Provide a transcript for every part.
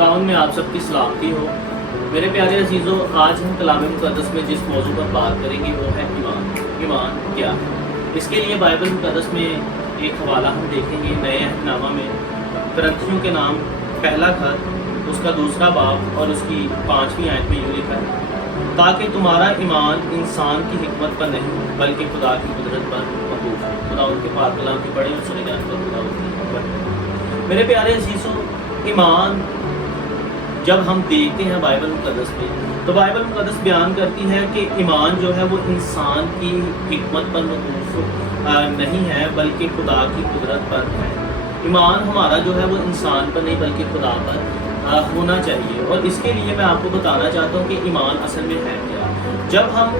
खुदावंद में आप सबकी सलामती हो। मेरे प्यारे अजीज़ों, आज हम कलाम मुक़द्दस में जिस मौजू पर बात करेंगे वो है ईमान। ईमान क्या है? इसके लिए बाइबल मुक़द्दस में एक हवाला हम देखेंगे नए अहदनामा में, करंथियों के नाम पहला खत उसका दूसरा बाब और उसकी 5वीं आयत में यूँ लिखा है, ताकि तुम्हारा ईमान इंसान की हिकमत पर नहीं बल्कि खुदा की कुदरत पर मौकूफ हो। खुदा उनके पाक कलाम की पढ़े और सुने जाने पर खुदा उनकी हिकमत। मेरे प्यारे अजीज़ों, ईमान जब हम देखते हैं बाइबल मुक़द्दस में, तो बाइबल मुक़द्दस बयान करती है कि ईमान जो है वो इंसान की हिकमत पर मौकूफ नहीं है बल्कि खुदा की कुदरत पर है। ईमान हमारा जो है वो इंसान पर नहीं बल्कि खुदा पर होना चाहिए। और इसके लिए मैं आपको बताना चाहता हूँ कि ईमान असल में है क्या। जब हम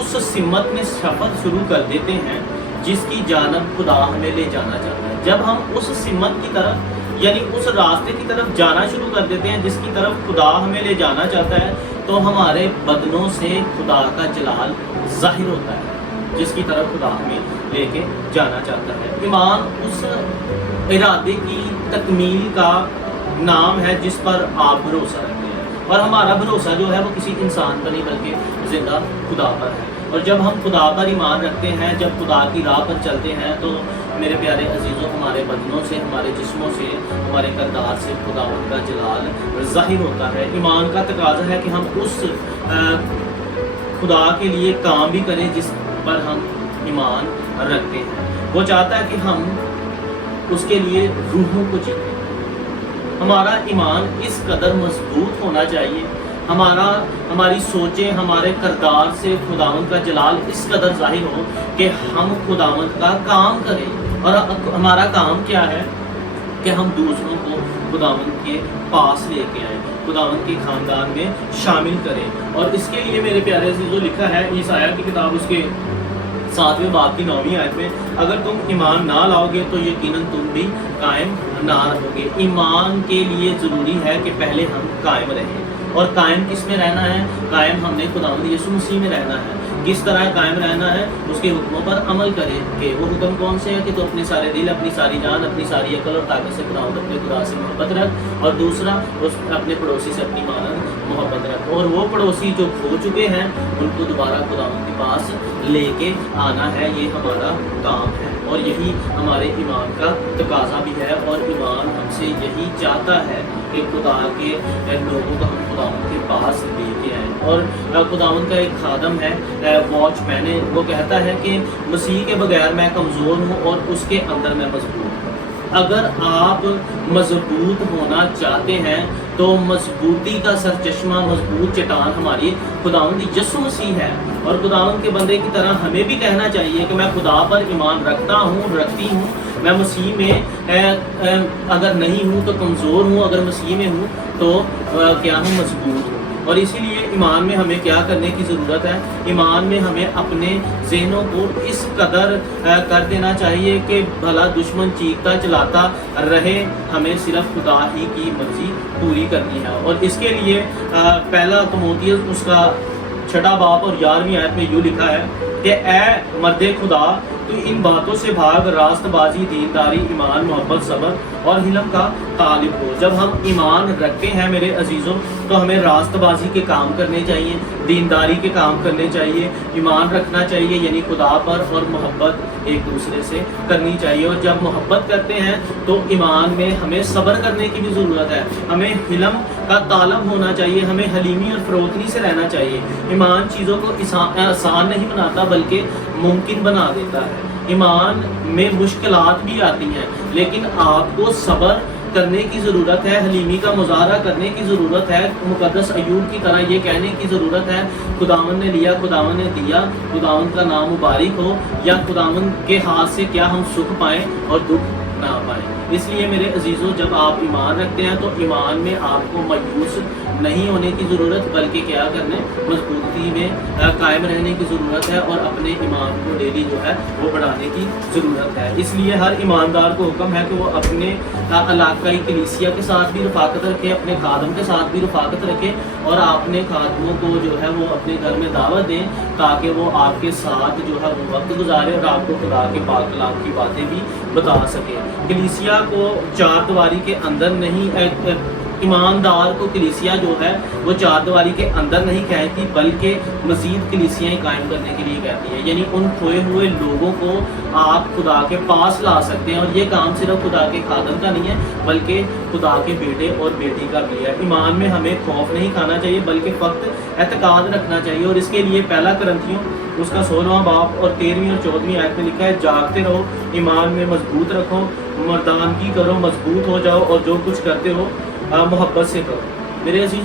उस सिमत में सफ़र शुरू कर देते हैं जिसकी जानब खुदा हमें ले जाना चाहता है, जब हम उस सिमत की तरफ यानी उस रास्ते की तरफ जाना शुरू कर देते हैं जिसकी तरफ खुदा हमें ले जाना चाहता है, तो हमारे बदनों से खुदा का जलाल ज़ाहिर होता है जिसकी तरफ खुदा हमें लेके जाना चाहता है। ईमान उस इरादे की तकमील का नाम है जिस पर आप भरोसा रखते हैं, और हमारा भरोसा जो है वो किसी इंसान पर नहीं बल्कि ज़िंदा खुदा पर है। और जब हम खुदा पर ईमान रखते हैं, जब खुदा की राह पर चलते हैं, तो मेरे प्यारे अजीज़ों, हमारे बदनों से, हमारे जिस्मों से, हमारे किरदार से खुदा का जलाल ज़ाहिर होता है। ईमान का तकाज़ा है कि हम उस खुदा के लिए काम भी करें जिस पर हम ईमान रखते हैं। वो चाहता है कि हम उसके लिए रूहों को जीतें। हमारा ईमान इस कदर मजबूत होना चाहिए, हमारी सोचें, हमारे किरदार से खुदावंद का जलाल इस कदर जाहिर हो कि हम खुदावंद का काम करें। और हमारा काम क्या है कि हम दूसरों को खुदावंद के पास लेके आएँ, खुदावंद के ख़ानदान में शामिल करें। और इसके लिए मेरे प्यारे अज़ीज़ों लिखा है ईसाया की किताब उसके 7वें बाब की 9वीं आयत में, अगर तुम ईमान ना लाओगे तो यकीनन तुम भी कायम ना रहोगे। ईमान के लिए ज़रूरी है कि पहले हम कायम रहें। और कायम किस में रहना है? कायम हमने खुदावंद यीशु मसीह में रहना है। किस तरह कायम रहना है? उसके हुक्मों पर अमल करें। कि वो हुक्म कौन से हैं? कि तो अपने सारे दिल, अपनी सारी जान, अपनी सारी अकल और ताकत से खुदावंद अपने खुदा से मोहब्बत रख, और दूसरा उस अपने पड़ोसी से अपनी मानद मोहब्बत रख। और वो पड़ोसी जो खो चुके हैं उनको दोबारा खुदावंद के पास लेके आना है। ये हमारा काम है और यही हमारे ईमान का तकाज़ा भी है। और ईमान हमसे यही चाहता है कि खुदा के लोगों को हम खुदावंद के पास लेके आएँ। और खुदावंद का एक खादम है वॉचमैन है, वो कहता है कि मसीह के बगैर मैं कमज़ोर हूँ और उसके अंदर मैं मजबूत हूँ। अगर आप मजबूत होना चाहते हैं तो मजबूती का सरचश्मा, मजबूत चट्टान हमारी खुदावंद यीशु मसीह है। और खुदावंद के बंदे की तरह हमें भी कहना चाहिए कि मैं खुदा पर ईमान रखता हूँ, रखती हूँ। मैं मसीह में अगर नहीं हूँ तो कमज़ोर हूँ, अगर मसीह में हूँ तो क्या हूँ? मजबूत हूँ। और इसीलिए ईमान में हमें क्या करने की ज़रूरत है? ईमान में हमें अपने ज़हनों को इस कदर कर देना चाहिए कि भला दुश्मन चीखता चलाता रहे, हमें सिर्फ खुदा ही की मर्ज़ी पूरी करनी है। और इसके लिए पहला तिमोथियुस उसका 6वां बाब और 11वीं आयत में यूँ लिखा है कि ए मर्दे खुदा, तो इन बातों से भाग, रास्तबाजी, दीनदारी, ईमान, मोहब्बत, सब्र और हिलम का तालिब हो। जब हम ईमान रखते हैं मेरे अजीज़ों, तो हमें रास्तबाजी के काम करने चाहिए, दीनदारी के काम करने चाहिए, ईमान रखना चाहिए यानी खुदा पर, और मोहब्बत एक दूसरे से करनी चाहिए। और जब मोहब्बत करते हैं तो ईमान में हमें सब्र करने की भी ज़रूरत है, हमें हिलम का तालब होना चाहिए, हमें हलीमी और फ़रोतनी से रहना चाहिए। ईमान चीज़ों को आसान नहीं बनाता बल्कि मुमकिन बना देता है। ईमान में मुश्किलात भी आती हैं, लेकिन आपको सब्र करने की ज़रूरत है, हलीमी का मुजाहरा करने की ज़रूरत है, मुक़द्दस अय्यूब की तरह ये कहने की ज़रूरत है, खुदावंद ने लिया, खुदावंद ने दिया, खुदावंद का नाम मुबारक हो। या खुदावंद के हाथ से क्या हम सुख पाएँ और दुख ना पाएँ। इसलिए मेरे अजीज़ों, जब आप ईमान रखते हैं तो ईमान में आपको मायूस नहीं होने की ज़रूरत बल्कि क्या करने, मजबूती में कायम रहने की ज़रूरत है और अपने ईमान को डेली जो है वो बढ़ाने की ज़रूरत है। इसलिए हर ईमानदार को हुक्म है कि वो अपने इलाकाई कलीसिया के साथ भी रफ़ाकत रखे, अपने खादम के साथ भी रफ़ाकत रखे और अपने खादमों को जो है वो अपने घर में दावत दें ताकि वो आपके साथ जो है वो वक्त गुजारे और आपको खुदा के पाक कलाम की बातें भी बता सके। कलीसिया को चार दीवारी के अंदर नहीं ایماندار کو کلیسیا جو ہے وہ چار دیواری کے اندر نہیں کہتی بلکہ مزید کلیسیاں قائم کرنے کے لیے کہتی ہے. یعنی ان کھوئے ہوئے لوگوں کو آپ خدا کے پاس لا سکتے ہیں, اور یہ کام صرف خدا کے خادم کا نہیں ہے بلکہ خدا کے بیٹے اور بیٹی کا بھی ہے. ایمان میں ہمیں خوف نہیں کھانا چاہیے بلکہ فقط اعتقاد رکھنا چاہیے, اور اس کے لیے پہلا کرنتھیوں اس کا 16واں باب اور 13ویں اور 14ویں آیت میں لکھا ہے, جاگتے رہو, ایمان میں مضبوط رکھو, مردانگی کرو, مضبوط ہو جاؤ, اور جو کچھ کرتے ہو محبت سے کرو. میرے عزیز,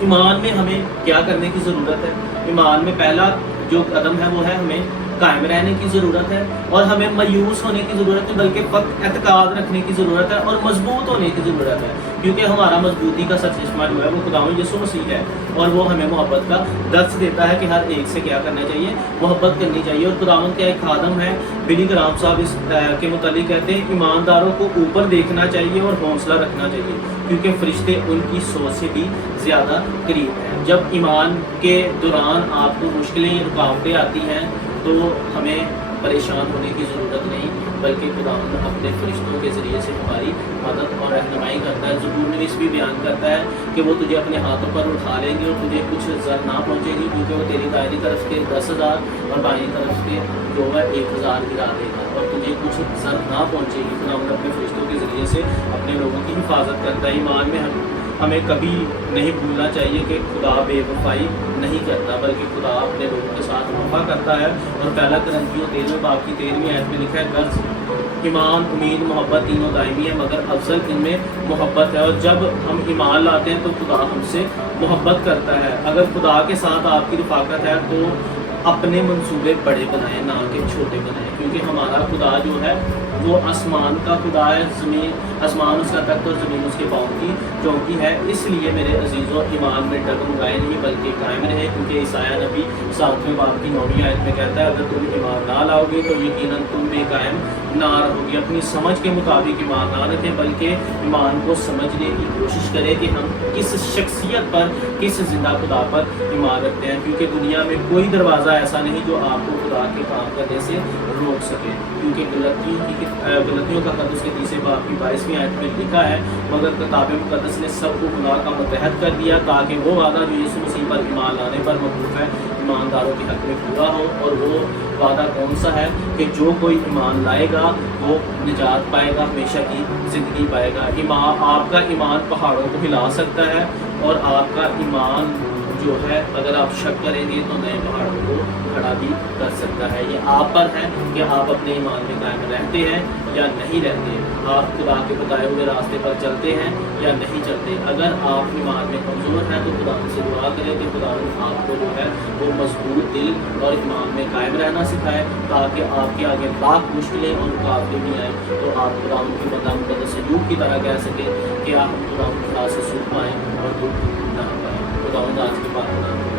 ایمان میں ہمیں کیا کرنے کی ضرورت ہے؟ ایمان میں پہلا جو قدم ہے وہ ہے ہمیں قائم رہنے کی ضرورت ہے, اور ہمیں مایوس ہونے کی ضرورت ہے بلکہ فقط اعتقاد رکھنے کی ضرورت ہے, اور مضبوط ہونے کی ضرورت ہے, کیونکہ ہمارا مضبوطی کا سرچشمہ جو ہے وہ خداوند یسوع مسیح ہے, اور وہ ہمیں محبت کا درس دیتا ہے کہ ہر ایک سے کیا کرنا چاہیے, محبت کرنی چاہیے. اور خداوند کا ایک خادم ہے بلی گرام صاحب اس کے متعلق کہتے ہیں, ایمانداروں کو اوپر دیکھنا چاہیے اور حوصلہ رکھنا چاہیے کیونکہ فرشتے ان کی سوچ سے بھی زیادہ قریب ہیں. جب ایمان کے دوران آپ کو مشکلیں رکاوٹیں آتی ہیں تو ہمیں پریشان ہونے کی ضرورت نہیں بلکہ خداوند اپنے فرشتوں کے ذریعے سے ہماری مدد اور رہنمائی کرتا ہے. زبور نویس بھی بیان کرتا ہے کہ وہ تجھے اپنے ہاتھوں پر اٹھا لیں گے اور تجھے کچھ زر نہ پہنچے گی, کیونکہ وہ تیری دائیں طرف کے 10,000 اور بائیں طرف کے جو ہے 1,000 گرا دے گا, اور تجھے کچھ زر نہ پہنچے گی. خداوند اپنے فرشتوں کے ذریعے سے اپنے لوگوں کی حفاظت کرتا ہے. ایمان میں ہمیں کبھی نہیں بھولنا چاہیے کہ خدا بے وفائی نہیں کرتا بلکہ خدا اپنے لوگوں کے ساتھ وفا کرتا ہے. اور پہلا کرنتھیوں 13 باب کی 13ویں آیت میں لکھا ہے, غرض ایمان, امید, محبت تینوں دائمی ہے مگر افضل ان میں محبت ہے. اور جب ہم ایمان لاتے ہیں تو خدا ہم سے محبت کرتا ہے. اگر خدا کے ساتھ آپ کی رفاقت ہے تو اپنے منصوبے بڑے بنائیں نہ کہ چھوٹے بنائیں, کیونکہ ہمارا خدا جو ہے وہ آسمان کا خدا ہے, زمین آسمان اس کا تخت اور زمین اس کے پاؤں کی چوکی ہے. اس لیے میرے عزیزوں, ایمان میں ڈگمگائے نہیں بلکہ قائم رہے, کیونکہ عیسائیہ نبی 7ویں باب کی 9ویں آیت میں کہتا ہے, اگر تم ایمان نہ لاؤ گے تو یقیناً تم بے قائم نہ رہو گی. اپنی سمجھ کے مطابق ایمان نہ رکھیں بلکہ ایمان کو سمجھنے کی کوشش کریں کہ ہم کس شخصیت پر, کس زندہ خدا پر ایمان رکھتے ہیں, کیونکہ دنیا میں کوئی دروازہ ایسا نہیں جو آپ کو خدا کے کام کرنے سے روک سکے. کیونکہ غلطیوں کا خط اس کے 30 باب کی 22ویں آیت میں لکھا ہے, مگر کتاب مقدس نے سب کو گناہ کا متحد کر دیا تاکہ وہ وعدہ جو یسوع مسیح پر ایمان لانے پر موقوف ہے ایمانداروں کے حق میں پورا ہو. اور وہ وعدہ کون سا ہے کہ جو کوئی ایمان لائے گا وہ نجات پائے گا, ہمیشہ کی زندگی پائے گا. آپ کا ایمان پہاڑوں کو ہلا سکتا ہے, اور آپ کا ایمان جو ہے اگر آپ شک کریں گے تو نئے پہاڑوں کو کھڑا بھی کر سکتا ہے. یہ آپ پر ہے کہ آپ اپنے ایمان میں قائم رہتے ہیں یا نہیں رہتے, آپ خدا کے بتائے ہوئے راستے پر چلتے ہیں یا نہیں چلتے. اگر آپ ایمان میں کمزور ہیں تو خدا سے دعا کریں کہ خدا آپ کو جو ہے وہ مضبوط دل اور ایمان میں قائم رہنا سکھائے, تاکہ آپ کے آگے لاکھ مشکلیں اور مقابلے بھی آئیں تو آپ خدا کی بندہ مقدس ایوب کی طرح کہہ سکیں کہ آپ خدا سے سوکھ پائیں اور دکھ نہ پائیں. خدا آج کی بات